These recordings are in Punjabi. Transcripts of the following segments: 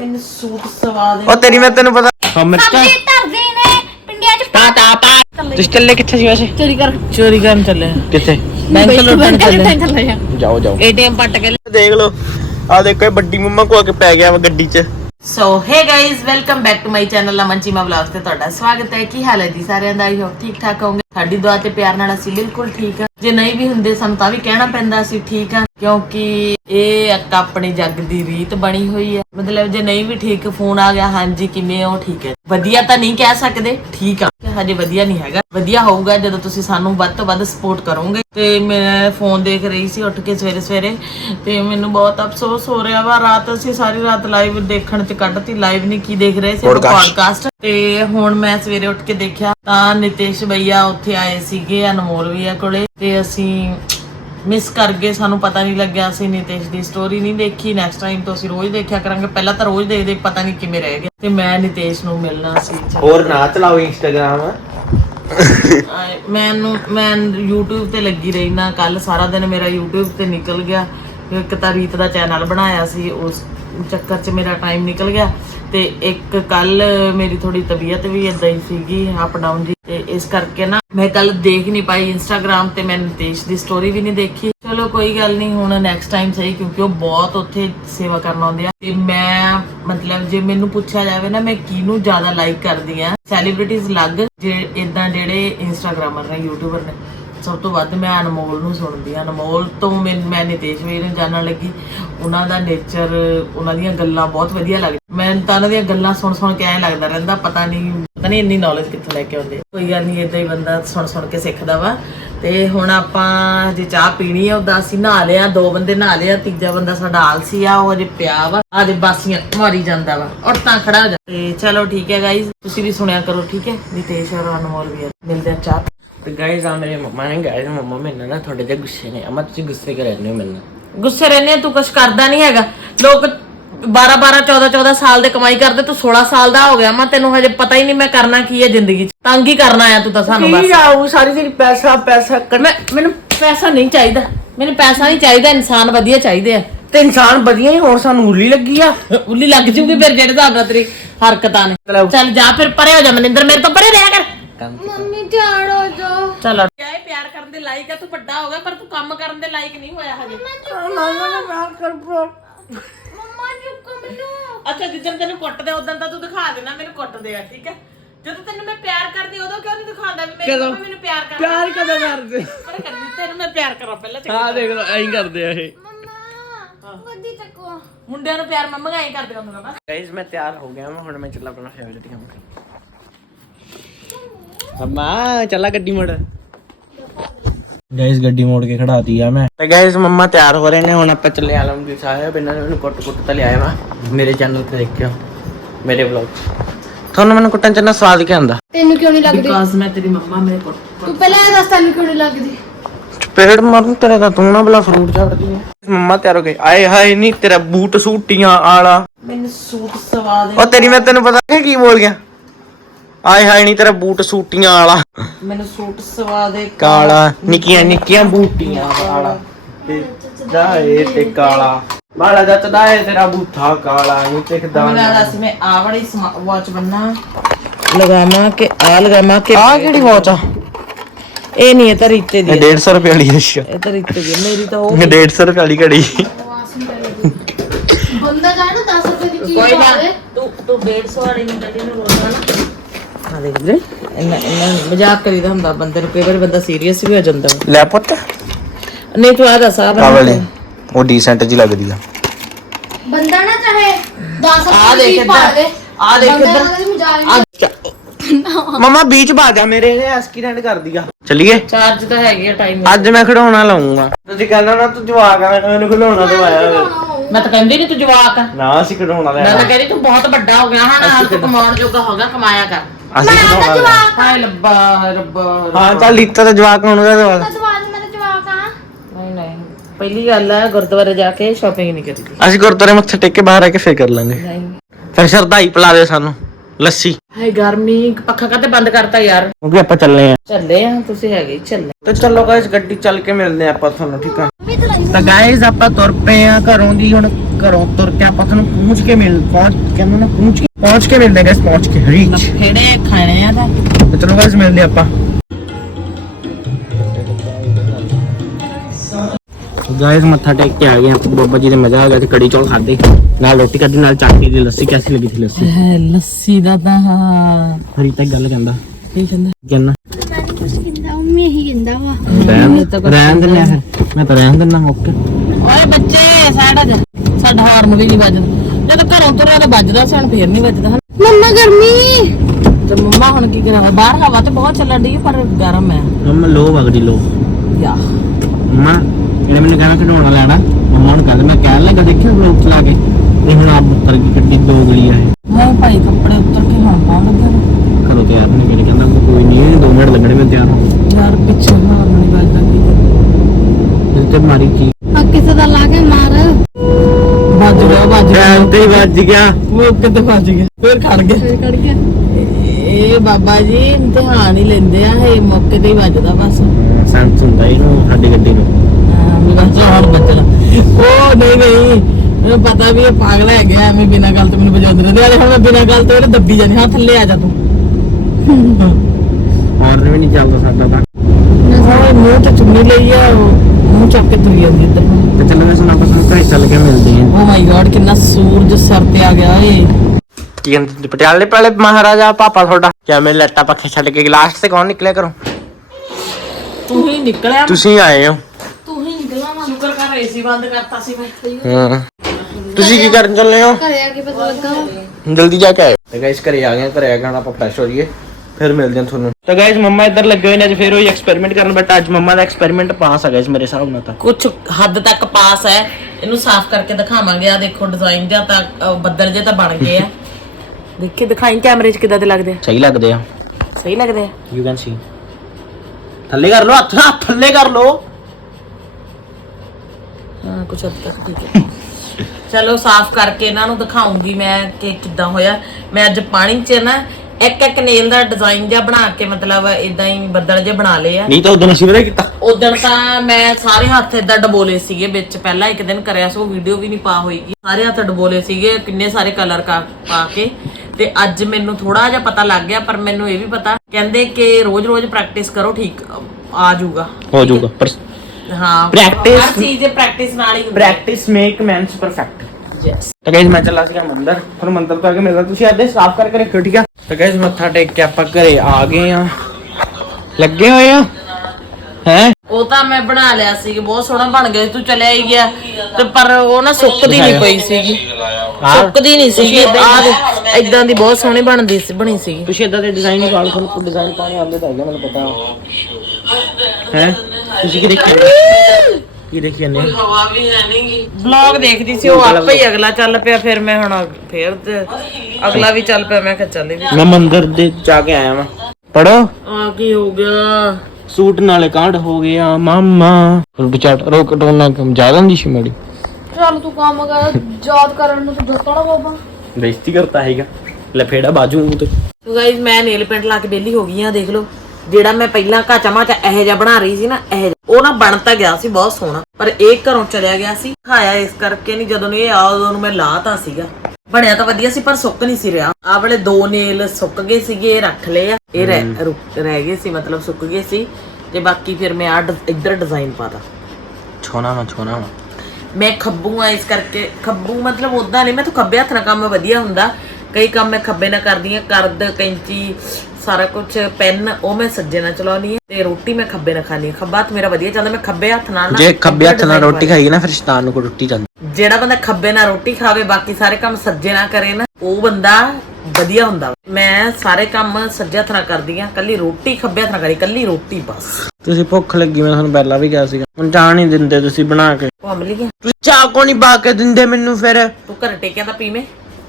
ਮੈਨੂੰ ਸੂਟ ਸਵਾ ਦੇ। ਉਹ ਤੇਰੀ ਮੈਂ ਤੈਨੂੰ ਪਤਾ ਹਾਂ ਮਿਰਚਾਂ। ਸਬਜ਼ੀ ਧਰਦੇ ਨੇ ਪਿੰਡੀਆਂ ਚ। ਤਾ ਤਾ ਤਾ। ਤੁਸੀਂ ਚੱਲੇ ਕਿੱਥੇ ਸੀ ਵੈਸੇ? ਚੋਰੀ ਕਰ ਚੋਰੀ ਕਰਨ ਚੱਲੇ। ਕਿੱਥੇ? ਬੈਂਕ ਲੁੱਟਣ ਚੱਲੇ ਚੱਲੇ ਆ ਜਾਓ ਜਾਓ। ਏਟੀਐਮ ਪੱਟ ਕੇ ਦੇਖ ਲਓ। ਆ ਦੇਖੋ ਇਹ ਵੱਡੀ ਮੰਮਾ ਕੋ ਆ ਕੇ ਪੈ ਗਿਆ ਵਾ ਗੱਡੀ 'ਚ। So hey guys welcome back to my channel Aman Cheema vlogs ਤੇ ਤੁਹਾਡਾ ਸਵਾਗਤ ਹੈ। ਕੀ ਹਾਲ ਹੈ ਜੀ ਸਾਰਿਆਂ ਦਾ? ਆਈ ਹੋਪ ਠੀਕ ਠਾਕ ਹੋਵੋਗੇ। ਸਾਡੀ ਦੁਆ ਤੇ ਪਿਆਰ ਨਾਲ ਅਸੀਂ ਬਿਲਕੁਲ ਠੀਕ ਆ ਜੇ ਨਹੀਂ ਵੀ ਹੁੰਦੇ ਸਾਨੂੰ ਤਾਂ ਵੀ ਕਹਿਣਾ ਪੈਂਦਾ ਅਸੀਂ ਠੀਕ ਆ ਕਿਉਂਕਿ ਇਹ ਇੱਕ ਆਪਣੇ ਜੱਗ ਦੀ ਰੀਤ ਬਣੀ ਹੋਈ ਹੈ। ਮਤਲਬ ਜੇ ਨਹੀਂ ਵੀ ਠੀਕ ਫੋਨ ਆ ਗਿਆ ਹਾਂਜੀ ਕਿਵੇਂ ਹੋ ਠੀਕ ਹੈ। ਵਧੀਆ ਤਾਂ ਨਹੀਂ ਕਹਿ ਸਕਦੇ ਠੀਕ ਆ। ਹਜੇ ਵਧੀਆ ਨਹੀਂ ਹੈਗਾ। ਵਧੀਆ ਹੋਊਗਾ ਜਦੋਂ ਤੁਸੀਂ ਸਾਨੂੰ ਵੱਧ ਤੋਂ ਵੱਧ ਸਪੋਰਟ ਕਰੋਗੇ। ਤੇ ਮੈਂ ਫੋਨ ਦੇਖ ਰਹੀ ਸੀ ਉੱਠ ਕੇ ਸਵੇਰੇ ਸਵੇਰੇ ਤੇ ਮੈਨੂੰ ਬਹੁਤ ਅਫਸੋਸ ਹੋ ਰਿਹਾ ਵਾ। ਰਾਤ ਅਸੀਂ ਸਾਰੀ ਰਾਤ ਲਾਈਵ ਦੇਖਣ ਚ ਕੱਢਤੀ। ਲਾਈਵ ਨਹੀਂ ਕੀ ਦੇਖ ਰਹੇ ਸੀ. ਪੋਡਕਾਸਟ ਤੇ ਹੁਣ ਮੈਂ ਸਵੇਰੇ ਉੱਠ ਕੇ ਦੇਖਿਆ ਤਾਂ ਨਿਤੇਸ਼ ਭਈਆ ਉੱਥੇ ਆਏ ਸੀਗੇ ਅਨਮੋਲ ਭਈਆ ਕੋਲੇ। ਤੇ ਅਸੀਂ ਮਿਸ ਕਰ ਗਏ ਸਾਨੂੰ ਪਤਾ ਨਹੀਂ ਲੱਗਿਆ ਅਸੀਂ ਨਿਤੇਸ਼ ਦੀ ਸਟੋਰੀ ਨਹੀਂ ਦੇਖੀ ਨੈਕਸਟ ਟਾਈਮ ਤੋਂ ਅਸੀਂ ਰੋਜ਼ ਦੇਖਿਆ ਕਰਾਂਗੇ ਪਹਿਲਾਂ ਤਾਂ ਰੋਜ਼ ਦੇਖਦੇ ਪਤਾ ਨਹੀਂ ਕਿਵੇਂ ਰਹਿ ਗਿਆ। ਤੇ ਮੈਂ ਨਿਤੇਸ਼ ਨੂੰ ਮਿਲਣਾ ਸੀ। ਹੋਰ ਨਾ ਚਲਾਓ ਇੰਸਟਾਗ੍ਰਾਮ ਆਏ, ਮੈਨੂੰ ਮੈਂ YouTube ਤੇ ਲੱਗੀ ਰਹੀ ਨਾ ਕੱਲ ਸਾਰਾ ਦਿਨ ਮੇਰਾ YouTube ਤੇ ਨਿਕਲ ਗਿਆ। ਇੱਕ ਤਾਂ ਰੀਤ ਦਾ ਚੈਨਲ ਬਣਾਇਆ ਸੀ ਉਸ ਚੱਕਰ 'ਚ ਮੇਰਾ ਟਾਈਮ ਨਿਕਲ ਗਿਆ। ਤੇ ਇੱਕ ਕੱਲ ਮੇਰੀ ਥੋੜੀ ਤਬੀਅਤ ਵੀ ਇਦਾਂ ਹੀ ਸੀਗੀ ਅਪ ਡਾਊਨ ਇਸ ਕਰਕੇ ਨਾ ਮੈਂ ਕੱਲ ਦੇਖ ਨਹੀਂ ਪਾਈ Instagram ਤੇ ਮੈਂ ਨਿਤੇਸ਼ ਦੀ ਸਟੋਰੀ ਵੀ ਨਹੀਂ ਦੇਖੀ। ਚਲੋ ਕੋਈ ਗੱਲ ਨਹੀਂ, ਹੁਣ ਨੈਕਸਟ ਟਾਈਮ ਸਹੀ ਕਿਉਂਕਿ ਉਹ ਬਹੁਤ ਉੱਥੇ ਸੇਵਾ ਕਰਨ ਆਉਂਦੇ ਆ। ਤੇ ਮੈਂ ਮਤਲਬ ਜੇ ਮੈਨੂੰ ਪੁੱਛਿਆ ਜਾਵੇ ਨਾ ਮੈਂ ਕਿਹਨੂੰ ਜ਼ਿਆਦਾ ਲਾਈਕ ਕਰਦੀ ਆ? ਸੈਲੀਬ੍ਰਿਟੀਜ਼ ਲੱਗ ਜੇ ਇਦਾਂ ਜਿਹੜੇ ਇੰਸਟਾਗ੍ਰਾਮਰ ਨੇ ਯੂਟਿਊਬਰ ਨੇ। ਸਭ ਤੋਂ ਵੱਧ ਮੈਂ ਅਨਮੋਲ ਨੂੰ ਸੁਣਦੀ ਹਾਂ ਅਨਮੋਲ ਤੋਂ ਮੈਂ ਮੈਂ ਨਿਤੇਸ਼ ਵੀਰ ਨੂੰ ਜਾਣਨ ਲੱਗੀ। ਉਹਨਾਂ ਦਾ ਨੇਚਰ ਉਹਨਾਂ ਦੀਆਂ ਗੱਲਾਂ ਬਹੁਤ ਵਧੀਆ ਲੱਗਦੀਆਂ। ਮੈਨੂੰ ਤਾਂ ਉਹਨਾਂ ਦੀਆਂ ਗੱਲਾਂ ਸੁਣ ਸੁਣ ਕੇ ਐਂ ਲੱਗਦਾ ਰਹਿੰਦਾ ਪਤਾ ਨਹੀਂ ਪਤਾ ਨਹੀਂ ਇੰਨੀ ਨੌਲੇਜ ਕਿੱਥੋਂ ਲੈ ਕੇ ਆਉਂਦੇ। ਕੋਈ ਗੱਲ ਨਹੀਂ ਇਦਾਂ ਹੀ ਬੰਦਾ ਸੁਣ ਸੁਣ ਕੇ ਸਿੱਖਦਾ ਵਾ। ਤੇ ਹੁਣ ਆਪਾਂ ਜੇ ਚਾਹ ਪੀਣੀ ਆ ਉਹਦਾ ਅਸੀਂ ਨਹਾ ਲਿਆ ਦੋ ਬੰਦੇ ਨਹਾ ਲਿਆ ਤੀਜਾ ਬੰਦਾ ਸਾਡਾ ਆਲਸੀ ਆ ਉਹ ਅਜੇ ਪਿਆ ਵਾ। ਆਦੇ ਬਾਸੀਆਂ ਮਾਰੀ ਜਾਂਦਾ ਵਾ ਔਰ ਤਾਂ ਖੜਾ ਹੋ ਜਾ। ਤੇ ਚਲੋ ਠੀਕ ਹੈ ਗਾਈਜ਼ ਤੁਸੀਂ ਵੀ ਸੁਣਿਆ ਕਰੋ ਠੀਕ ਹੈ? ਨਿਤੇਸ਼ ਔਰ ਅਨਮੋਲ ਵੀ। ਮਿਲਦੇ ਆ ਚਾਹ। ਤੇ ਗਾਇਜ਼ ਆ ਮੇਰੇ ਮੰਮਾ ਨੇ ਗਾਇਜ਼ ਮੰਮਾ ਮੇਰੇ ਨਾਲ ਥੋੜੇ ਜਿਹਾ ਗੁੱਸੇ ਨੇ। ਅਮਾ ਤੁਸੀਂ ਗੁੱਸੇ ਕਰ ਰਹੇ ਹੋ ਮੇਰੇ ਨਾਲ? ਗੁੱਸੇ ਰਹਿੰਦੇ ਤੂੰ ਕੁਛ ਕਰਦਾ ਨਹੀਂ ਹੈਗਾ। ਲੋਕ 12 12 14 14 ਸਾਲ ਦੇ ਕਮਾਈ ਕਰਦੇ ਤੂੰ 16 ਸਾਲ ਦਾ ਹੋ ਗਿਆ ਮੈਂ ਤੈਨੂੰ ਹਜੇ ਪਤਾ ਹੀ ਨਹੀਂ ਮੈਂ ਕਰਨਾ ਕੀ ਹੈ ਜ਼ਿੰਦਗੀ 'ਚ। ਤੰਗ ਹੀ ਕਰਨਾ ਆ ਤੂੰ ਤਾਂ ਸਾਨੂੰ ਬਸ। ਆਉ ਸਾਰੀ ਦਿਨ ਪੈਸਾ ਪੈਸਾ ਮੈਂ ਮੈਨੂੰ ਪੈਸਾ ਨਹੀਂ ਚਾਹੀਦਾ। ਮੈਨੂੰ ਪੈਸਾ ਨਹੀਂ ਚਾਹੀਦਾ ਇਨਸਾਨ ਵਧੀਆ ਚਾਹੀਦੇ ਆ। ਤੇ ਇਨਸਾਨ ਵਧੀਆ ਹੀ ਹੋਰ ਸਾਨੂੰ ਉਲੀ ਲੱਗੀ ਆ। ਉੱਲੀ ਲੱਗ ਜੂਗੀ ਫਿਰ ਜਿਹੜੇ ਹਿਸਾਬ ਨਾਲ ਤੇਰੀ ਹਰਕਤਾਂ ਨੇ। ਚਲੋ। ਚੱਲ ਜਾ ਫਿਰ ਪਰੇ ਹੋ ਜਾ ਮਨਿੰਦਰ ਮੇਰੇ ਤੋਂ ਪਰੇ ਰਹਿ ਕਰ। ਮੰਮੀ ਧਿਆਨ ਹੋ ਜਾ। ਚਲ ਇਹ ਪਿਆਰ ਕਰਨ ਦੇ ਲਾਇਕ ਆ ਤੂੰ ਵੱਡਾ ਹੋ ਗਿਆ ਪਰ ਤੂੰ ਕੰਮ ਕਰਨ ਦੇ ਲਾਇਕ ਨਹੀਂ ਹੋਇਆ ਹਜੇ। ਚੁੱਕ ਮੈਨੂੰ। ਅੱਛਾ ਜਿੱਦਣ ਤੈਨੂੰ ਕੁੱਟਦੇ ਉਦੋਂ ਤਾਂ ਤੂੰ ਦਿਖਾ ਦੇਣਾ ਮੈਨੂੰ ਕੁੱਟਦੇ ਆ ਠੀਕ ਹੈ? ਜਦੋਂ ਤੈਨੂੰ ਮੈਂ ਪਿਆਰ ਕਰਦੀ ਉਦੋਂ ਕਿਉਂ ਨਹੀਂ ਦਿਖਾਉਂਦਾ ਵੀ ਮੇਰੇ ਕੋਲ ਮੈਨੂੰ ਪਿਆਰ ਕਰਦਾ ਪਿਆਰ ਕਦੋਂ ਕਰਦੇ? ਪਰ ਕਰਦੀ ਤੈਨੂੰ ਮੈਂ ਪਿਆਰ ਕਰਾਂ ਪਹਿਲਾਂ ਚੰਗੀ ਹਾਂ ਦੇਖ ਲਓ ਐਂ ਕਰਦੇ ਆ ਇਹ। ਮੰਮਾ ਗੱਦੀ ਚੱਕੋ। ਮੁੰਡਿਆਂ ਨੂੰ ਪਿਆਰ ਮੰਮਾ ਐਂ ਕਰਦੇ ਹੁੰਦੇ ਬਸ। ਗਾਇਜ਼ ਮੈਂ ਤਿਆਰ ਹੋ ਗਿਆ ਮੈਂ ਹੁਣ ਮੈਂ ਚੱਲਾ ਆਪਣਾ ਫੇਵਰਟ ਕੰਮ ਅੰਮਾ ਚੱਲਾ ਗੱਡੀ ਮੋੜ। ਗਾਇਜ਼ ਗੱਡੀ ਮੋੜ ਕੇ ਖੜਾਤੀ ਆ ਮੈਂ। ਤੇ ਗਾਇਜ਼ ਮੰਮਾ ਤਿਆਰ ਹੋ ਰਹੇ ਨੇ ਹੁਣ ਆਪਾਂ ਚੱਲੇ ਆਲਮਗੀਰ ਸਾਹਿਬ। ਇਹਨਾਂ ਨੇ ਮੈਨੂੰ ਕੁੱਟ ਕੁੱਟ ਤਾਂ ਲਿਆਇਆ ਵਾ। ਮੇਰੇ ਚੈਨਲ ਤੇ ਦੇਖਿਓ ਮੇਰੇ ਵਲੌਗ ਤੁਹਾਨੂੰ ਮੈਨੂੰ ਕੁੱਟਣ ਚ ਨਾ ਸਵਾਦ ਕੀ ਆਉਂਦਾ? ਤੈਨੂੰ ਕਿਉਂ ਨਹੀਂ ਲੱਗਦੀ? ਬਿਕਾਜ਼ ਮੈਂ ਤੇਰੀ ਮੰਮਾ ਮੇਰੇ ਕੋਲ ਤੂੰ ਪਹਿਲਾਂ ਇਹ ਦੱਸ ਤੈਨੂੰ ਕਿਉਂ ਨਹੀਂ ਲੱਗਦੀ? ਪੇੜ ਮਾਰਨ ਤੇਰੇ ਦਾ ਤੂੰ ਨਾ ਬਲਾ ਫਰੂਟ ਛੱਡਦੀ ਹੈ ਮੰਮਾ ਤਿਆਰ ਹੋ ਗਈ ਆਏ ਹਾਏ ਨਹੀਂ ਤੇਰਾ ਬੂਟ ਸੂਟੀਆਂ ਆਲਾ ਮੈਨੂੰ ਸੂਟ ਸਵਾ ਦੇ। ਉਹ ਤੇਰੀ ਮੈਂ ਤੈਨੂੰ ਪਤਾ ਕਿ ਕੀ ਬੋਲ ਗਿਆ? ਆਏ ਹਾਏ ਨਹੀਂ ਤੇਰਾ ਬੂਟ ਸੂਟੀਆਂ ਆਲਾ ਮੈਨੂੰ ਸੂਟ ਸਵਾ ਦੇ ਕਾਲਾ। ਨਿੱਕੀਆਂ ਨਿੱਕੀਆਂ ਬੂਟੀਆਂ ਵਾਲਾ। ਤੇ ਜਾਏ ਤੇ ਕਾਲਾ। ਮਾਲਾ ਜੱਟਦਾ ਏ ਤੇਰਾ ਬੂਥਾ ਕਾਲਾ ਨਹੀਂ ਦਿਖਦਾ ਮੇਰਾ ਦੱਸ ਮੈਂ ਆ ਵਾਲੀ ਵਾਚ ਬੰਨਾ ਲਗਾਵਾਂ ਕਿ ਆ ਲਗਾਵਾਂ ਕਿ ਆ ਕਿਹੜੀ ਵਾਚ ਆ? ਇਹ ਨਹੀਂ ਇਹ ਤਾਂ ਰੀਤੇ ਦੀ ਇਹ 150 ਰੁਪਏ ਵਾਲੀ ਅੱਛਾ ਇਹ ਤਾਂ ਰੀਤੇ ਦੀ। ਮੇਰੀ ਤਾਂ ਉਹ ਇਹ 150 ਰੁਪਏ ਵਾਲੀ ਘੜੀ। ਬੰਦਾ ਜਾਏ ਨਾ 10 ਰੁਪਏ ਦੀ ਚੀਜ਼ ਕੋਈ ਨਾ ਦੇ ਤੂੰ ਤੂੰ 150 ਵਾਲੀ ਨਹੀਂ ਕੱਢੀ ਨਾ ਆ ਦੇਖ ਵੀਰੇ ਇੰਨਾ ਇੰਨਾ ਮਜ਼ਾਕ ਕਰੀਦਾ ਹੁੰਦਾ ਬੰਦੇ ਨੂੰ ਕਈ ਵਾਰੀ ਬੰਦਾ ਸੀਰੀਅਸ ਵੀ ਹੋ ਜਾਂਦਾ ਵਾ। ਲੈ ਪੁੱਤ। ਨਹੀਂ ਤੂੰ ਆ ਦੱਸ ਆ ਆ ਬਣਾ ਵਾਲੀ ਉਹ ਡੀਸੈਂਟ ਜੀ ਲੱਗਦੀ ਆ। ਬੰਦਾ ਨਾ ਚਾਹੇ 10 ਆ ਦੇਖ ਦੇ। ਆ ਦੇਖ ਇੱਧਰ। ਮਮਾ ਬੀਚ ਪਾ ਜਾ ਮੇਰੇ ਇਹ ਐਸਕੀਰੈਂਟ ਕਰਦੀ ਆ। ਚਲਿਏ। ਚਾਰਜ ਤਾਂ ਹੈਗੀ ਆ ਟਾਈਮ ਅੱਜ ਮੈਂ ਖਿਡੌਣਾ ਲਾਉਂਗਾ ਤੁਸੀਂ ਕਹਿੰਦਾ ਨਾ ਤੂੰ ਜਵਾਕ ਆ ਮੈਨੂੰ ਖਿਡੌਣਾ ਦਵਾਇਆ ਮੈਂ ਤਾਂ ਕਹਿੰਦੀ ਨਹੀਂ ਤੂੰ ਜਵਾਕ ਆ। ਨਾ ਅਸੀਂ ਖਿਡੌਣਾ ਮੈਂ ਤਾਂ ਕਹਿੰਦੀ ਤੂੰ ਬਹੁਤ ਵੱਡਾ ਹੋ ਗਿਆ ਹਾਂ ਤੂੰ ਕਮਾਉਣ ਜੋਗਾ ਹੋ ਗਿਆ ਕਮਾਇਆ ਕਰ। ਅਸੀਂ ਖਿਡੌਣਾ ਲੈਣਾ ਹਾਏ ਲੱਭਾ ਰੱਬਾ ਹਾਂ ਤਾਂ ਲੀਤਾ ਤਾਂ ਜਵਾਕ ਹੋਣਗਾ ਦਵਾ ਜਵਾਨ ਮੈਂ ਤਾਂ ਜਵਾਕ ਆ। ਨਹੀਂ ਨਹੀਂ। ਪਹਿਲੀ ਗੱਲ ਹੈ ਗੁਰਦੁਆਰੇ ਜਾ ਕੇ ਸ਼ਾਪਿੰਗ ਨਹੀਂ ਕਰੀਦੀ। ਅਸੀਂ ਗੁਰਦੁਆਰੇ ਮੱਥੇ ਟੇਕ ਕੇ ਬਾਹਰ ਆ ਕੇ ਫੇਰ ਕਰ ਲਾਂਗੇ। ਨਹੀਂ। ਫਿਰ ਸ਼ਰਧਾਈ ਪਿਲਾ ਦੇ ਸਾਨੂੰ ਲੱਸੀ। ਹਾਏ ਗਰਮੀ। ਪੱਖਾ ਕਾਤੇ ਬੰਦ ਕਰਤਾ ਯਾਰ। ਕਿਉਂਕਿ ਆਪਾਂ ਚੱਲੇ ਆ। ਚੱਲੇ ਆ ਤੁਸੀਂ ਹੈਗੇ ਹੀ ਚੱਲੇ। ਤੇ ਚਲੋ ਗਾਇਸ ਗੱਡੀ ਚੱਲ ਕੇ ਮਿਲਦੇ ਆ ਆਪਾਂ ਤੁਹਾਨੂੰ ਠੀਕ ਆ? ਤਾਂ ਗਾਇਸ ਆਪਾਂ ਤੁਰ ਪਏ ਆ ਘਰੋਂ ਦੀ ਹੁਣ। ਘਰੋਂ ਤੁਰ ਕੇ ਆਪਾਂ ਤੁਹਾਨੂੰ ਪਹੁੰਚ ਕੇ ਮਿਲ ਪਹੁੰਚ ਕਹਿੰਦਾ ਨਾ ਪਹੁੰਚ ਕੇ ਪਹੁੰਚ ਕੇ ਮਿਲਦੇ ਗਾਇਸ ਪਹੁੰਚ ਕੇ ਰੀਚ ਫੇੜੇ ਖਾਣੇ ਆ ਤਾਂ। ਤੇ ਚਲੋ ਗਾਇਸ ਮਿਲਦੇ ਆਪਾਂ। ਗਾਇਸ ਮੱਥਾ ਟੇਕ ਕੇ ਆ ਗਏ ਆਪਾਂ। ਬਾਬਾ ਜੀ ਦੇ ਮਜ਼ਾ ਆ ਗਿਆ ਤੇ ਕੜੀ ਚੌਲ ਖਾਦੇ ਨਾਲ ਰੋਟੀ ਖਾਦੀ ਨਾਲ ਚਾਟੀ ਦੀ ਲੱਸੀ ਕੈਸੀ ਲੱਗੀ ਸੀ ਲੱਸੀ? ਹੈ ਲੱਸੀ ਦਾ ਤਾਂ ਹਰੀ ਤੱਕ ਗੱਲ ਕਹਿੰਦਾ। ਕੀ ਕਹਿੰਦਾ? ਕਹਿੰਦਾ ਮੈਂ ਕੁਝ ਕਹਿੰਦਾ ਵਾ ਰਹਿਣ ਫਿਰ। ਮੈਂ ਤਾਂ ਰਹਿਣ ਦਿੰਦਾ ਓਕੇ। ਓਏ ਬੱਚੇ ਸਾਡਾ ਜਾ ਸਾਡਾ ਹਾਰਨ ਵੀ ਨਹੀਂ ਵੱਜਦਾ। ਜਦੋਂ ਘਰੋਂ ਤੁਰਿਆ ਤਾਂ ਵੱਜਦਾ ਸੀ ਹੁਣ ਫੇਰ ਨਹੀਂ ਵੱਜਦਾ। ਮੰਮਾ ਗਰਮੀ। ਤੇ ਮੰਮਾ ਹੁਣ ਕੀ ਕਰਾਂ ਬਾਹਰ ਹਵਾ ਤੇ ਬਹੁਤ ਚੱਲਣ ਦੀ ਪਰ ਗਰਮ ਹੈ ਮੰਮਾ ਲੋ ਵਗਦੀ ਲੋ। ਯਾ। ਮੰਮਾ ਇਹਨੇ ਮੈਨੂੰ ਕਹਿਣਾ ਖਿਡੌਣਾ ਲੈਣਾ। ਮੰਮਾ ਨੂੰ ਕਹਿੰਦਾ ਮੈਂ ਕਹਿਣ ਲੱਗਾ ਦੇਖਿਆ ਬਲੌਗ ਚਲਾ ਕੇ। ਇਹ ਹੁਣ ਆਪ ਉੱਤਰ ਗਈ ਗੱਡੀ ਦੋ ਗਲੀ ਆ ਇਹ। ਮੈਂ ਭਾਈ ਕੱਪੜੇ ਉੱਤਰ ਕੇ ਹੁਣ ਪਾਉਣ ਲੱਗਿਆ। ਘਰੋਂ ਤਿਆਰ ਨਹੀਂ ਮੇਰੇ ਕਹਿੰਦਾ ਕੋਈ ਨਹੀਂ ਦੋ ਮਿੰਟ ਲੱਗਣੇ ਮੈਂ ਤਿਆਰ ਹਾਂ ਯਾਰ ਪਿੱਛੇ ਨਹੀਂ ਵੱਜਦਾ ਕੀ। ਕਰਾਂ। ਤੇ ਮਾਰੀ ਕੀ ਆ ਕਿਸੇ ਦਾ ਲਾ ਕੇ ਮਾਰ ਵੱਜ ਗਿਆ ਵੱਜ ਗਿਆ ਟਾਈਮ ਤੇ ਹੀ ਵੱਜ ਗਿਆ ਉਹ ਕਿਤੇ ਵੱਜ ਗਿਆ ਫੇਰ ਖੜ ਗਿਆ ਫੇਰ ਕੱਢ ਗਿਆ ਇਹ ਬਾਬਾ ਜੀ ਇਮਤਿਹਾਨ ਹੀ ਲੈਂਦੇ ਆ ਇਹ ਮੌਕੇ ਤੇ ਹੀ ਵੱਜਦਾ ਬਸ ਸੰਤ ਹੁੰਦਾ ਇਹਨੂੰ ਸਾਡੀ ਗੱਡੀ ਨੂੰ ਮੇਰਾ ਚਾਰ ਬਚਣਾ ਉਹ ਨਹੀਂ ਨਹੀਂ ਮੈਨੂੰ ਪਤਾ ਵੀ ਇਹ ਪਾਗਲ ਹੈ ਗਿਆ ਐਵੇਂ ਬਿਨਾਂ ਗੱਲ ਤੋਂ ਮੈਨੂੰ ਵਜਾਉਂਦੇ ਰਹਿੰਦੇ ਆ ਹੁਣ ਮੈਂ ਬਿਨਾਂ ਗੱਲ ਤੋਂ ਇਹਨੂੰ ਦੱਬੀ ਜਾਨੀ ਹਾਂ ਥੱਲੇ ਆ ਜਾ ਤੂੰ ਔਰ ਵੀ ਨਹੀਂ ਚੱਲਦਾ ਸਾਡਾ ਤਾਂ ਮੂੰਹ ਤੇ ਚੁੰਨੀ ਲਈ ਆ ਉਹ ਮੂੰਹ ਚੱਕ ਕੇ ਤੁਰੀ ਜਾਂਦੀ ਇੱਧਰ ਨੂੰ ਤੇ ਚੱਲੋ ਵੈਸੇ ਆਪਾਂ ਤੁਹਾਨੂੰ ਘਰੇ ਚੱਲ ਕੇ ਮਿਲਦੇ ਹਾਂ। ਓ ਮਾਈ ਗॉड ਕਿੰਨਾ ਸੂਰਜ ਸਰ ਤੇ ਆ ਗਿਆ ਏ ਕੀ ਕਹਿੰਦੇ ਪਟਿਆਲੇ ਪਹਿਲੇ ਮਹਾਰਾਜਾ ਪਾਪਾ ਤੁਹਾਡਾ? ਕਿਆ ਮੇਰੇ ਲੱਟਾ ਪੱਖੇ ਛੱਡ ਕੇ ਲਾਸਟ ਤੇ ਕੌਣ ਨਿਕਲਿਆ ਕਰੋ ਤੂੰ ਹੀ ਨਿਕਲਿਆ। ਤੁਸੀਂ ਆਏ ਹੋ। ਤੂੰ ਹੀ ਨਿਕਲਾ ਵਾ ਸ਼ੁਕਰ ਕਰ ਏਸੀ ਬੰਦ ਕਰਤਾ ਸੀ ਮੈਂ। ਹਾਂ। ਤੁਸੀਂ ਕੀ ਕਰਨ ਚੱਲੇ ਹੋ? ਘਰੇ ਆ ਕੇ ਪਤਾ ਲੱਗਾ। ਵਾ ਜਲਦੀ ਜਾ ਕੇ ਆਏ। ਤੇ ਗਾਇਸ ਘਰੇ ਆ ਗਏ ਹਾਂ, ਘਰੇ ਆ ਕੇ ਹੁਣ ਆਪਾਂ ਫਰੈਸ਼ ਹੋ ਜਾਈਏ। ਫਿਰ ਮਿਲਦੇ ਹਾਂ ਤੁਹਾਨੂੰ। ਤਾਂ ਗਾਇਸ ਮੰਮਾ ਇੱਧਰ ਲੱਗੇ ਹੋਏ ਨੇ ਅੱਜ ਫਿਰ ਉਹ ਐਕਸਪੈਰੀਮੈਂਟ ਕਰਨ ਬਟ ਅੱਜ ਮੰਮਾ ਦਾ ਐਕਸਪੈਰੀਮੈਂਟ ਪਾਸ ਆ ਗਾਇਸ ਮੇਰੇ ਹਿਸਾਬ ਨਾਲ ਤਾਂ। ਕੁਝ ਹੱਦ ਤੱਕ ਪਾਸ ਹੈ। ਇਹਨੂੰ ਸਾਫ਼ ਕਰਕੇ ਦਿਖਾਵਾਂਗੇ। ਆ ਦੇਖੋ ਡਿਜ਼ਾਈਨ ਜਿਹਾ ਤਾਂ ਅਹ, ਬੱਦਲ ਜੇ ਤਾਂ ਬਣ ਗਏ ਆ। ਦੇਖੀ ਦਿਖਾਈ ਕੈਮਰੇ 'ਚ ਕਿਦਾਂ ਦੇ ਲੱਗਦੇ ਆ? ਸਹੀ ਲੱਗਦੇ ਆ। ਸਹੀ ਲੱਗਦੇ ਆ? ਯੂ ਕੈਨ ਸੀ ਥੱਲੇ ਕਰ ਲਓ ਹੱਥ ਹੱਥ ਥੱਲੇ ਕਰ ਲਓ। ਹਾਂ ਕੁਝ ਹੱਦ ਤੱਕ ਠੀਕ ਹੈ। ਚਲੋ ਸਾਫ਼ ਕਰਕੇ ਇਹਨਾਂ ਨੂੰ ਦਿਖਾਉਂਗੀ ਮੈਂ ਕਿ ਕਿੱਦਾਂ ਹੋਇਆ। ਮੈਂ ਅੱਜ ਪਾਣੀ 'ਚ ਨਾ ਇੱਕ ਇੱਕ ਨੇਲ ਦਾ ਡਿਜ਼ਾਈਨ ਜਿਹਾ ਬਣਾ ਕੇ ਮਤਲਬ ਇਦਾਂ ਹੀ ਬੱਦਲ ਜੇ ਬਣਾ ਲਏ ਆ। ਨਹੀਂ ਤਾਂ ਉਦੋਂ ਅਸੀਂ ਵੀ ਕੀਤਾ? ਉਦੋਂ ਤਾਂ ਮੈਂ ਸਾਰੇ ਹੱਥ ਇਦਾਂ ਡਬੋਲੇ ਸੀਗੇ ਵਿੱਚ ਪਹਿਲਾਂ ਇੱਕ ਦਿਨ ਕਰਿਆ ਸੀ ਵੀਡੀਓ ਵੀ ਨਹੀਂ ਪਾ ਹੋਈਗੀ ਸਾਰੇ ਹੱਥ ਡਬੋਲੇ ਸੀਗੇ ਕਿੰਨੇ ਸਾਰੇ ਕਲਰ ਪਾ ਕੇ। ਤੇ ਅੱਜ ਮੈਨੂੰ ਥੋੜਾ ਜਿਹਾ ਪਤਾ ਲੱਗ ਗਿਆ ਪਰ ਮੈਨੂੰ ਇਹ ਵੀ ਪਤਾ ਕਹਿੰਦੇ ਕਿ ਰੋਜ਼-ਰੋਜ਼ ਪ੍ਰੈਕਟਿਸ ਕਰੋ ਠੀਕ ਆ ਜਾਊਗਾ। ਹੋ ਜਾਊਗਾ ਪਰ ਹਾਂ Practice- ਹਰ ਚੀਜ਼ ਪ੍ਰੈਕਟਿਸ ਨਾਲ ਹੀ ਹੁੰਦੀ ਹੈ। Practice make mans perfect Yes. ਤਾਂ ਗਾਇਸ ਮੈਂ ਚੱਲਾ ਸੀਗਾ ਮੰਦਰ। ਤੁਹਾਨੂੰ ਮੰਦਰ ਤੋਂ ਆ ਕੇ ਮਿਲਦਾ। ਤੁਸੀਂ ਅੱਧੇ ਸਾਫ਼ ਕਰਕੇ ਰੱਖਿਓ ਠੀਕ ਆ? ਤਾਂ ਗਾਇਸ ਮੱਥਾ ਟੇਕ ਕੇ ਆਪਾਂ ਘਰੇ ਆ ਗਏ ਆ। ਲੱਗੇ ਹੋਏ ਆ? ਹੈ? ਉਹ ਤਾਂ ਮੈਂ ਬਣਾ ਲਿਆ ਸੀ ਬਹੁਤ ਸੋਹਣਾ ਬਣ ਗਿਆ ਸੀ, ਤੂੰ ਚਲਿਆ ਹੀ ਗਿਆ ਤੇ ਪਰ ਉਹ ਨਾ ਸੁੱਕਦੀ ਨਹੀਂ ਪਈ ਸੀਗੀ। ਸੁੱਕਦੀ ਨਹੀਂ ਸੀਗੀ। ਆ ਇਦਾਂ ਦੀ ਬਹੁਤ ਸੋਹਣੀ ਬਣਦੀ ਸੀ ਬਣੀ ਸੀਗੀ। ਤੁਸੀਂ ਇਦਾਂ ਦੇ ਡਿਜ਼ਾਈਨ ਹੀ ਪਾਲ ਤੁਹਾਨੂੰ ਡਿਜ਼ਾਈਨ ਪਾਣੇ ਆਉਂਦੇ ਤਾਂ ਹੈਗੇ ਮੈਨੂੰ ਪਤਾ। ਹੈ? ਤੁਸੀਂ ਕੀ ਦੇਖੀ ਕੀ ਦੇਖੀ ਜਾਂਦੇ ਹੋ? ਹਵਾ ਵੀ ਹੈ ਨਹੀਂਗੀ ਵਲੌਗ ਦੇਖਦੀ ਸੀ ਉਹ ਆਪੇ ਹੀ ਅਗਲਾ ਚੱਲ ਪਿਆ ਫਿਰ ਮੈਂ ਹੁਣ ਫੇਰ ਤੇ ਅਗਲਾ ਵੀ ਚੱਲ ਪਿਆ ਮੈਂ ਕਿਹਾ ਚੱਲੇ ਵੀ ਮੈਂ ਮੰਦਰ ਦੇ ਜਾ ਕੇ ਆਇਆ ਵਾਂ। ਪੜੋ ਆ ਕੀ ਹੋ ਗਿਆ? ਸੂਟ ਨਾਲੇ ਕਾਂਡ ਹੋ ਗਿਆ ਮਾਮਾ। ਰੁਕ ਰੋਕ ਟੋਨਾ ਕਮ ਜ਼ਿਆਦਾ ਨਹੀਂ ਸੀ ਮੇਰੀ ਚੱਲ ਤੂੰ ਕੰਮ ਕਰ ਯਾਦ ਕਰਨ ਨੂੰ ਤੂੰ ਦੱਸਣਾ ਬਾਬਾ। ਬੇਇੱਜ਼ਤੀ ਕਰਤਾ ਹੈਗਾ। ਲਫੇੜਾ ਬਾਜੂ ਮੂੰਹ ਤੇ। ਸੋ ਗਾਇਜ਼ ਮੈਂ ਨੇਲ ਪੈਂਟ ਲਾ ਕੇ ਬੇਲੀ ਹੋ ਗਈ ਆ ਦੇਖ ਲਓ। ਜਿਹੜਾ ਮੈਂ ਪਹਿਲਾਂ ਕਾਚਾ ਮਾਚਾ ਇਹੋ ਜਿਹਾ ਬਣਾ ਰਹੀ ਸੀ ਨਾ ਇਹੋ ਜਿਹਾ। ਉਹ ਨਾ ਬਣ ਤਾਂ ਗਿਆ ਸੀ ਬਹੁਤ ਸੋਹਣਾ। ਪਰ ਇਹ ਘਰੋਂ ਚਲਿਆ ਗਿਆ ਸੀ ਖਾਇਆ ਇਸ ਕਰਕੇ ਨਹੀਂ ਜਦੋਂ ਨੂੰ ਇਹ ਆ ਉਦੋਂ ਨੂੰ ਮੈਂ ਲਾਤਾ ਸੀਗਾ। ਬਣਿਆ ਤਾਂ ਵਧੀਆ ਸੀ ਪਰ ਸੁੱਕ ਨਹੀਂ ਸੀ ਰਿਹਾ। ਆਹ ਵਾਲੇ ਦੋ ਨੇਲ ਸੁੱਕ ਗਏ ਸੀਗੇ ਰੱਖ ਲਏ ਆ। ਇਹ ਰਹਿ ਗਏ ਸੀ ਮਤਲਬ ਸੁੱਕ ਗਏ ਸੀ। ਤੇ ਬਾਕੀ ਫਿਰ ਮੈਂ ਆ ਇੱਧਰ ਡਿਜ਼ਾਈਨ ਪਾਤਾ। ਛੋਣਾ ਵਾ ਛੋਣਾ ਵਾ ਮੈਂ ਖੱਬੂ ਆ ਇਸ ਕਰਕੇ ਖੱਬੂ ਮਤਲਬ ਉਦਾਂ ਨਹੀਂ ਮੈਂ ਤਾਂ ਖੱਬੇ ਹੱਥ ਨਾਲ ਕੰਮ ਵਧੀਆ ਹੁੰਦਾ। ਕਈ ਕੰਮ ਮੈਂ ਖੱਬੇ ਨਾਲ ਕਰਦੀ ਆ ਕਰਦ ਕੈਂਚੀ ਸਾਰਾ ਕੁਝ ਪੈਨ ਉਹ ਮੈਂ ਸੱਜੇ ਨਾਲ ਚਲਾਉਣੀ ਆ ਤੇ ਰੋਟੀ ਮੈਂ ਖੱਬੇ ਨਾਲ ਖਾਣੀ ਆ ਖੱਬਾ ਹੱਥ ਮੇਰਾ ਵਧੀਆ ਚੱਲਦਾ ਮੈਂ ਖੱਬੇ ਹੱਥ ਨਾਲ ਨਾ ਜੇ ਖੱਬੇ ਹੱਥ ਨਾਲ ਰੋਟੀ ਖਾਈਏ ਨਾ ਫਿਰ ਸ਼ੈਤਾਨ ਨੂੰ ਕੋ ਰੋਟੀ ਜਾਂਦੀ ਜਿਹੜਾ ਬੰਦਾ ਖੱਬੇ ਨਾਲ ਰੋਟੀ ਖਾਵੇ ਬਾਕੀ ਸਾਰੇ ਕੰਮ ਸੱਜੇ ਨਾਲ ਕਰੇ ਨਾ ਉਹ ਬੰਦਾ ਵਧੀਆ ਹੁੰਦਾ। ਮੈਂ ਸਾਰੇ ਕੰਮ ਸੱਜੇ ਹੱਥ ਨਾਲ ਕਰਦੀ ਆ ਕੱਲੀ ਰੋਟੀ ਖੱਬੇ ਹੱਥ ਨਾਲ ਕਰੀ ਕੱਲੀ ਰੋਟੀ ਬਸ। ਤੁਸੀਂ ਭੁੱਖ ਲੱਗੀ ਮੈਂ ਤੁਹਾਨੂੰ ਪਹਿਲਾਂ ਵੀ ਕਿਹਾ ਸੀਗਾ। ਹੁਣ ਚਾਹ ਨਹੀਂ ਦਿੰਦੇ ਤੁਸੀਂ ਬਣਾ ਕੇ। ਅਮਲੀ ਗਿਆ ਤੁਸੀਂ ਚਾਹ ਕੋ ਨਹੀਂ ਪਾ ਕੇ ਦਿੰਦੇ ਮੈਨੂੰ ਫਿਰ? ਤੂੰ ਘਰ ਟੇਕਿਆ ਤਾਂ ਪੀਵੇਂ?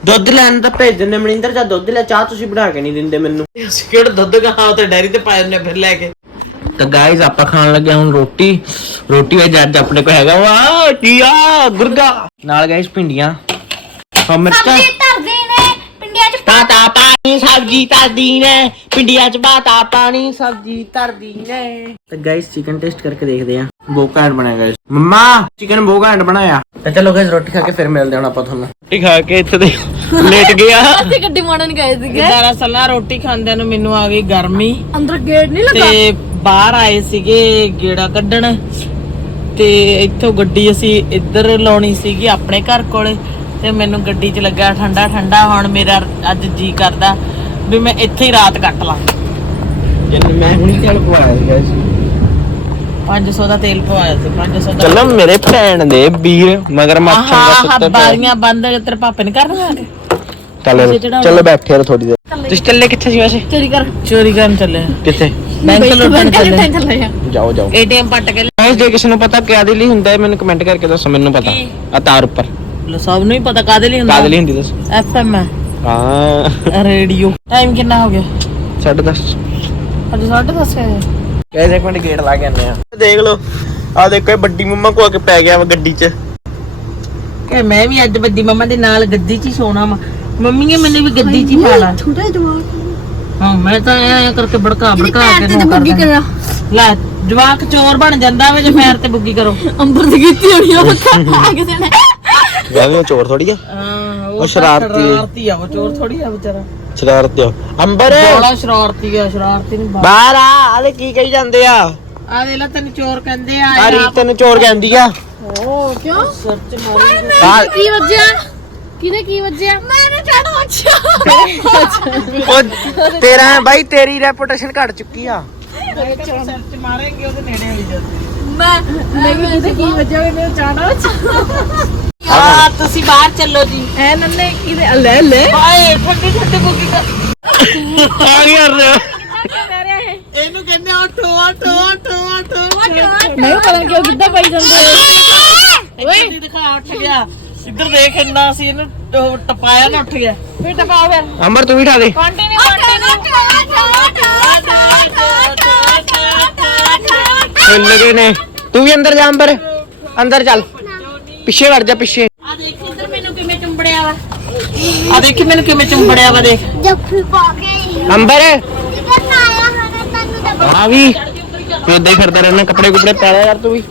ਦੁੱਧ ਲੈਣ ਤਾਂ ਭੇਜ ਦਿੰਦੇ ਮਨਿੰਦਰ ਜਾਂ ਦੁੱਧ ਲੈ ਚਾਹ ਤੁਸੀਂ ਬਣਾ ਕੇ ਨਹੀਂ ਦਿੰਦੇ ਮੈਨੂੰ। ਅਸੀਂ ਕਿਹੜਾ ਦੁੱਧ ਕਹਾ ਤੇ ਡੈਰੀ ਤੇ ਪਾਏ ਉਹਨੇ ਫਿਰ ਲੈ ਕੇ। ਤਾਂ ਗਾਇਜ਼ ਆਪਾਂ ਖਾਣ ਲੱਗੇ ਹਾਂ ਹੁਣ ਰੋਟੀ। ਰੋਟੀ ਵਿੱਚ ਅੱਜ ਆਪਣੇ ਕੋਲ ਹੈਗਾ ਵਾ ਕੀਆ ਗੁਰਗਾ। ਨਾਲ ਗਾਇਜ਼ ਭਿੰਡੀਆਂ। ਹਾਂ ਮਿਰਚਾਂ ਧਰਦੇ ਨੇ ਪਿੰਡਿਆਂ 'ਚ ਪਾਤਾ ਪਾਣੀ ਸਬਜੀ ਤਰਦੀ ਨੇ ਪਿੰਡੀਆਂ ਚ ਪਾਤਾ ਪਾਣੀ ਸਬਜੀ ਤਰਦੀ ਨੇ। ਤਾਂ ਗਾਇਸ ਚਿਕਨ ਟੇਸਟ ਕਰਕੇ ਦੇਖਦੇ ਆ ਬਹੁਤ ਘੈਂਟ ਬਣਿਆ ਗਾਇਸ ਮੰਮਾ ਚਿਕਨ ਬਹੁਤ ਘੈਂਟ ਬਣਾਇਆ। ਤੇ ਚਲੋ ਗਾਇਸ ਰੋਟੀ ਖਾ ਕੇ ਫਿਰ ਮਿਲਦੇ ਹਾਂ ਆਪਾਂ ਤੁਹਾਨੂੰ। ਰੋਟੀ ਖਾ ਕੇ ਇੱਥੇ ਦੇ ਲੇਟ ਗਿਆ। ਅਸੀਂ ਗੱਡੀ ਮਾਰਨ ਗਏ ਸੀਗੇ। ਦਰਅਸਲ ਨਾ ਰੋਟੀ ਖਾਂਦਿਆਂ ਨੂੰ ਮੈਨੂੰ ਆ ਗਈ ਗਰਮੀ। ਅੰਦਰ ਗੇਟ ਨਹੀਂ ਲੱਗਾ? ਤੇ ਬਾਹਰ ਆਏ ਸੀਗੇ ਗੇੜਾ ਕੱਢਣ। ਤੇ ਇੱਥੋਂ ਗੱਡੀ ਅਸੀਂ ਇੱਧਰ ਲਾਉਣੀ ਸੀਗੀ ਆਪਣੇ ਘਰ ਕੋਲੇ। ਤੇ ਮੈਨੂੰ ਗੱਡੀ 'ਚ ਲੱਗਾ ਠੰਡਾ ਠੰਡਾ ਹੁਣ ਮੇਰਾ ਅੱਜ ਜੀ ਕਰਦਾ ਵੀ ਮੈਂ ਇੱਥੇ ਹੀ ਰਾਤ ਕੱਟ ਲਾਂ। ਜਿੰਨ ਮੈਂ ਹੁਣੀ ਚੱਲ ਪਵਾਇਆ ਸੀ ਗਾਇਸ 500 ਦਾ ਤੇਲ ਪਵਾਇਆ ਸੀ 500 ਦਾ। ਚਲੋ ਮੇਰੇ ਭੈਣ ਦੇ ਵੀਰ ਮਗਰ ਮੱਛਾਂ ਦਾ ਸੁੱਤੇ ਪਏ ਬਾਰੀਆਂ ਬੰਦ ਤੇਰੇ ਪਾਪੇ ਨੇ ਕਰਨਾ ਆ ਕੇ ਚਲੋ। ਚਲੋ ਬੈਠੇ ਰਹੋ ਥੋੜੀ ਦੇਰ। ਤੁਸੀਂ ਚੱਲੇ ਕਿੱਥੇ ਸੀ ਵੈਸੇ? ਚੋਰੀ ਕਰ ਚੋਰੀ ਕਰਨ ਚੱਲੇ ਕਿੱਥੇ? ਬੈਂਕ ਲੁੱਟਣ ਚੱਲੇ। ਟੈਨਸ਼ਨ ਲੈ ਜਾਓ ਜਾਓ। ਏਟੀਐਮ ਪੱਟ ਕੇ ਗਾਇਸ ਜੇ ਕਿਸੇ ਨੂੰ ਪਤਾ ਕਿਹਦੇ ਲਈ ਹੁੰਦਾ ਹੈ ਮੈਨੂੰ ਕਮੈਂਟ ਕਰਕੇ ਦੱਸੋ ਮੈਨੂੰ ਪਤਾ। ਕੀ? ਆ ਤਾਰ ਉੱਪਰ। ਲੈ ਸਭ ਨੂੰ ਹੀ ਪਤਾ ਕਾਦੇ ਲਈ ਹੁੰਦਾ। ਕਾਹਦੇ ਲਈ ਹੁੰਦੀ ਦੱਸੋ। ਐਫਐਮ ਹੈ। ਹਾਂ। ਰੇਡੀਓ ਟਾਈਮ ਕਿੰਨਾ ਹੋ ਗਿਆ? ਸਾਢੇ ਦਸ। ਅੱਜ 10:30 ਹੈ। ਗਾਇਸ ਇੱਕ ਮਿੰਟ ਗੇਟ ਲਾ ਕੇ ਆਨੇ ਆ ਦੇਖ ਲਓ ਆ ਦੇਖੋ ਇਹ ਵੱਡੀ ਮੰਮਾ ਕੋ ਆ ਕੇ ਪੈ ਗਿਆ ਵਾ ਗੱਡੀ 'ਚ। ਕਿ ਮੈਂ ਵੀ ਅੱਜ ਵੱਡੀ ਮੰਮਾ ਦੇ ਨਾਲ ਗੱਦੀ 'ਚ ਹੀ ਸੋਣਾ ਵਾ। ਮੰਮੀ ਨੇ ਮੈਨੂੰ ਵੀ ਗੱਦੀ 'ਚ ਹੀ ਪਾ ਲਾ ਛੋਟਾ ਜਵਾਕ ਹਾਂ ਮੈਂ ਤਾਂ ਐ ਕਰਕੇ ਕੇ ਨੂੰ ਲੈ ਜਵਾਕ ਚੋਰ ਬਣ ਜਾਂਦਾ ਵੇ ਜੇ ਪੈਰ ਤੇ ਬੁੱਗੀ ਕਰੋ। ਅੰਬਰ ਦੀ ਕੀਤੀ ਹੋਣੀ ਉਹ ਪੱਕਾ ਕਿਸੇ ਚੋਰ ਥੋੜੀ ਆ। ਹਾਂ ਉਹ ਸ਼ਰਾਰਤੀ ਹੈ। ਸ਼ਰਾਰਤੀ ਆ ਉਹ ਚੋਰ ਥੋੜੀ ਆ ਵਿਚਾਰਾ। ਸ਼ਰਾਰਤ ਦਿਓ ਅੰਬਰ! ਬੜਾ ਸ਼ਰਾਰਤੀ ਆ ਸ਼ਰਾਰਤੀ ਨਹੀਂ ਬਾਹਰ। ਆ ਆਲੇ ਕੀ ਕਹੀ ਜਾਂਦੇ ਆ। ਆ ਦੇ ਲੈ ਤੈਨੂੰ ਚੋਰ ਕਹਿੰਦੇ ਆ ਆ ਰੀਤ ਤੈਨੂੰ ਚੋਰ ਕਹਿੰਦੀ ਆ। ਓ ਕਿਉਂ? ਸਿਰ 'ਚ ਮਾਰੀ ਬਾਹਰ। ਕੀ ਵੱਜਿਆ? ਕਿਹਨੇ ਕੀ ਵੱਜਿਆ? ਮੈਨੂੰ ਚੜੋ ਅੱਛਾ। ਉਹ ਤੇਰਾ ਬਾਈ ਤੇਰੀ ਰੈਪੂਟੇਸ਼ਨ ਘਟ ਚੁੱਕੀ ਆ। ਸਿਰ 'ਚ ਮਾਰੇਂਗੇ ਉਹਦੇ ਨੇੜੇ ਹੋਈ ਜਾਂਦੀ। ਮੈਂ ਮੈਂ ਕੀ ਵੱਜਿਆ ਮੈਨੂੰ ਚੜੋ ਅੱਛਾ ਆ ਤੁਸੀਂ ਬਾਹਰ ਚੱਲੋ ਜੀ ਐ ਨੰਨੇ ਕਿਹਦੇ ਲੈ ਲੈ ਹਾਏ ਠੰਡੀ ਠੰਡੀ ਬੁੱਗੀ ਕਰ ਆ ਕੀ ਕਰ ਰਹੇ ਹੋ ਇਹਨੂੰ ਕਹਿੰਦੇ ਆਟੋ ਆਟੋ ਆਟੋ ਆਟੋ ਮੈਂ ਪਤਾ ਕਿਉਂ ਕਿੱਦਾਂ ਪਾਈ ਜਾਂਦੇ ਓਏ ਦਿਖਾ ਉੱਠ ਗਿਆ ਇੱਧਰ ਦੇਖ ਇੰਨਾ ਸੀ ਇਹਨੂੰ ਉਹ ਟਪਾਇਆ ਨਾ ਉੱਠ ਗਿਆ ਫੇਰ ਟਪਾਓ ਫਿਰ ਅੰਬਰ ਤੂੰ ਵੀ ਠਾ ਦੇ ਕੰਟੀਨਿਊ ਗਏ ਨੇ ਤੂੰ ਵੀ ਅੰਦਰ ਜਾ ਅੰਬਰ ਅੰਦਰ ਚੱਲ ਪਿੱਛੇ ਵੜ ਜਾ ਪਿੱਛੇ। ਆ ਦੇਖ ਇੱਧਰ ਮੈਨੂੰ ਕਿਵੇਂ ਚੁੰਬੜਿਆ ਵਾ। ਆ ਦੇਖੀ ਮੈਨੂੰ ਕਿਵੇਂ ਚੁੰਬੜਿਆ ਵਾ ਦੇਖ। ਜੱਫੀ ਪਾ ਕੇ ਅੰਬਰ। ਜਿੱਦਾਂ ਨਾਇਆ ਹੋਣਾ ਤੈਨੂੰ ਤਾਂ ਆ ਵੀ। ਤੂੰ ਏਦਾਂ ਹੀ ਫਿਰਦਾ ਰਹਿਣਾ ਕੱਪੜੇ ਕੁਪੜੇ ਪਾ ਲਿਆ ਯਾਰ ਤੂੰ ਵੀ।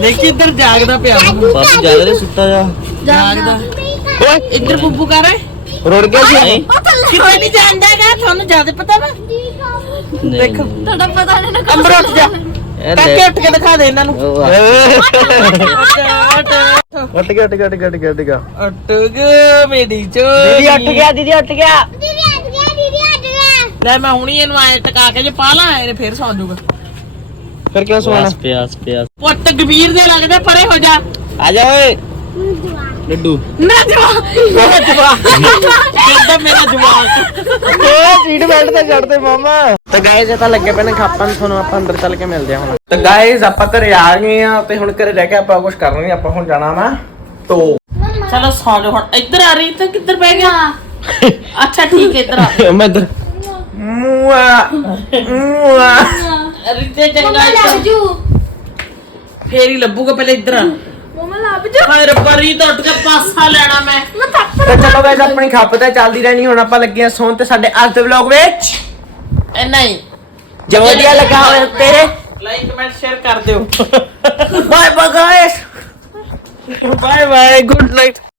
ਦੇਖੀ ਇੱਧਰ ਜਾਗਦਾ ਪਿਆ। ਬਾਬੂ ਜਾਗ ਰਿਹਾ ਸੁੱਤਾ ਜਾ। ਜਾਗਦਾ। ਓਏ। ਇੱਧਰ ਬੁੱਬੂ ਕਰ ਰੁੜ ਗਿਆ ਸੀ। ਕਿਤੇ ਨਹੀਂ ਜਾਂਦਾਗਾ ਤੁਹਾਨੂੰ ਜ਼ਿਆਦਾ ਪਤਾ ਵਾ। ਦੇਖ। ਤੁਹਾਡਾ ਪਤਾ ਨਹੀਂ ਨਾ ਅੰਬਰ ਉੱਠ ਜਾ। ਕਾਕੇ ਉੱਠ ਕੇ ਦਿਖਾ ਦੇ ਇਹਨਾਂ ਨੂੰ। ਉੱਠ ਗਿਆ ਉੱਠ ਗਿਆ ਉੱਠ ਗਿਆ ਉੱਠ ਗਿਆ ਉੱਠ ਗਿਆ। ਉੱਠ ਗਿਆ ਮੇਰੀ ਚੋਰੀ ਦੀਦੀ ਉੱਠ ਗਿਆ ਦੀਦੀ ਉੱਠ ਗਿਆ। ਦੀਦੀ ਹਟ ਗਿਆ ਦੀਦੀ ਹਟ ਗਿਆ। ਲੈ ਮੈਂ ਹੁਣੀ ਇਹਨੂੰ ਆਏ ਟਕਾ ਕੇ ਜੇ ਪਾ ਲਾਂ ਇਹਨੇ ਫੇਰ ਸੌਂ ਜਾਊਗਾ। ਫਿਰ ਕਿਉਂ ਸੋਣਾ ਪਿਆਸ ਪਿਆਸ। ਪੁੱਤ ਗਵੀਰ ਦੇ ਲੱਗਦੇ ਪਰੇ ਹੋ ਜਾ। ਆ ਜਾ ਓਏ। ਲੱਡੂ। ਨਾ ਜਵਾ ਉਹ ਜਵਾ ਕਿੱਦਾਂ ਮੇਰਾ ਓਏ ਸੀਟ ਬੈਲਟ ਤੇ ਚੜਦੇ ਮਾਮਾ। ਤੇ ਗਾਇਜ਼ ਇਹ ਤਾਂ ਲੱਗੇ ਨੇ ਖਾਪਾਂ ਨੂੰ ਤੁਹਾਨੂੰ ਆਪਾਂ ਅੰਦਰ ਚੱਲ ਕੇ ਮਿਲਦੇ ਹਾਂ ਹੁਣ। ਤੇ ਗਾਇਜ਼ ਆਪਾਂ ਘਰੇ ਆ ਗਏ ਆ ਤੇ ਹੁਣ ਘਰੇ ਰਹਿ ਕੇ ਆਪਾਂ ਕੁਝ ਕਰਨਾ ਨਹੀਂ ਆਪਾਂ ਹੁਣ ਜਾਣਾ ਵਾ ਤੋ। ਚਲੋ ਸੌਂ ਜਾ ਹੁਣ। ਇੱਧਰ ਆ ਰਹੀ ਤਾਂ ਕਿੱਧਰ ਪੈ ਗਿਆ? ਅੱਛਾ ਠੀਕ ਹੈ ਇੱਧਰ ਆ। ਮੈਂ ਇੱਧਰ। ਮੂਆ ਮੂਆ ਰਿੱਤੇ ਚੰਗਾ ਫੇਰ ਹੀ ਲੱਭੂਗਾ ਪਹਿਲੇ ਇੱਧਰ। ਆ ਮਮਾ ਲੱਭ ਜਾ। ਹਾਏ ਰੱਬਾ ਰੀਤ ਉੱਠ ਕੇ ਪਾਸਾ ਲੈਣਾ ਮੈਂ। ਤੇ ਚਲੋ ਗਾਇਜ਼ ਆਪਣੀ ਖੱਪ ਤੇ ਚੱਲਦੀ ਰਹਿਣੀ ਹੁਣ ਆਪਾਂ ਲੱਗੇ ਆ ਸੌਣ ਤੇ ਸਾਡੇ ਅੱਜ ਦੇ ਵਲੌਗ ਵਿੱਚ। ਐ ਨਹੀਂ। ਜੋ ਵਧੀਆ ਲੱਗਾ ਹੋਵੇ ਤੇਰੇ। ਲਾਈਕ ਕਮੈਂਟ ਸ਼ੇਅਰ ਕਰ ਦਿਓ। Bye bye guys bye bye good night